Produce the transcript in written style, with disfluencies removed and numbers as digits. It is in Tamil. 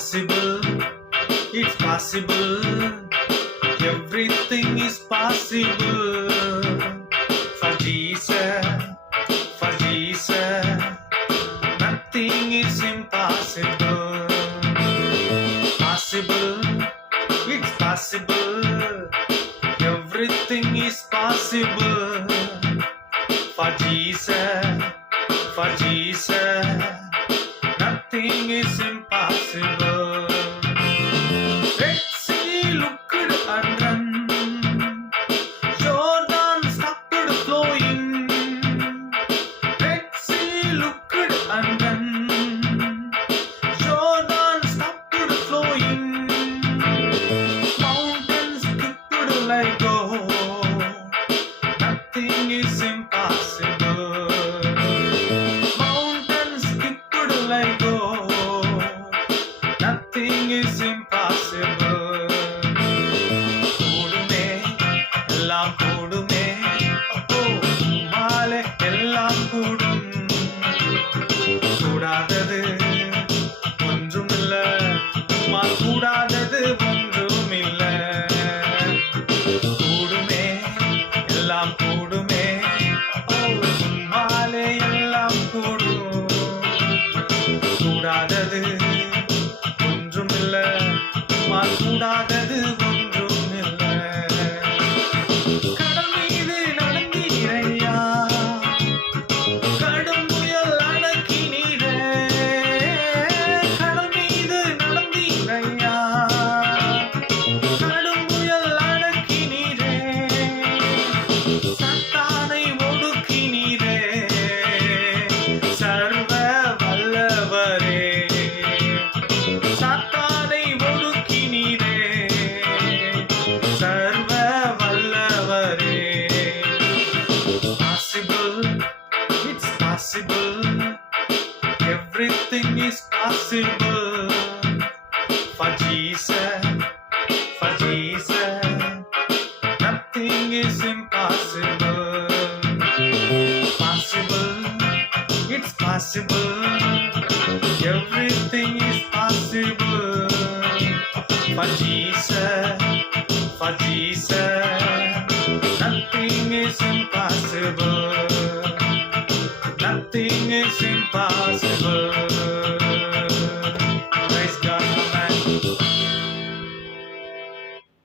possible, it's possible. Everything is possible. For Jesus, for Jesus, nothing is impossible. Possible, it's possible. Everything is possible. For Jesus, for Jesus, nothing is impossible. Red Sea looked and run, Jordan stopped flowing. Red Sea looked and run, Jordan stopped flowing. Mountains skipped like go, nothing is impossible. Mountains skipped like go, nothing is impossible. கூடுமே எல்லாம் கூடுமே, மாலை எல்லாம் கூடும். கூடாதது ஒன்றுமில்ல, உம்மால் கூடாதது ஒன்றுமில்ல. கூடுமே எல்லாம் கூடுமே, மாலை எல்லாம் கூடும். கூடாதது ஒன்றுமில்ல, உம்மால் கூடாதது ஒன்றுமில்ல. கடல் மீது நடந்தீரையா, கடும் புயல் அடக்கினீரே. கடல் மீது நடந்தீரையா, கடும் புயல் அடக்கினீரே. சத்தானை ஒடுக்கினீரே, சர்வ வல்லவரே. சத்தானை ஒடுக்கினீரே, சர்வ வல்லவரே. Possible, it's possible. Everything is possible. For Jesus, for Jesus, nothing is impossible. Possible, it's possible. Everything is possible. For Jesus, for Jesus, nothing is impossible. Nothing is impossible.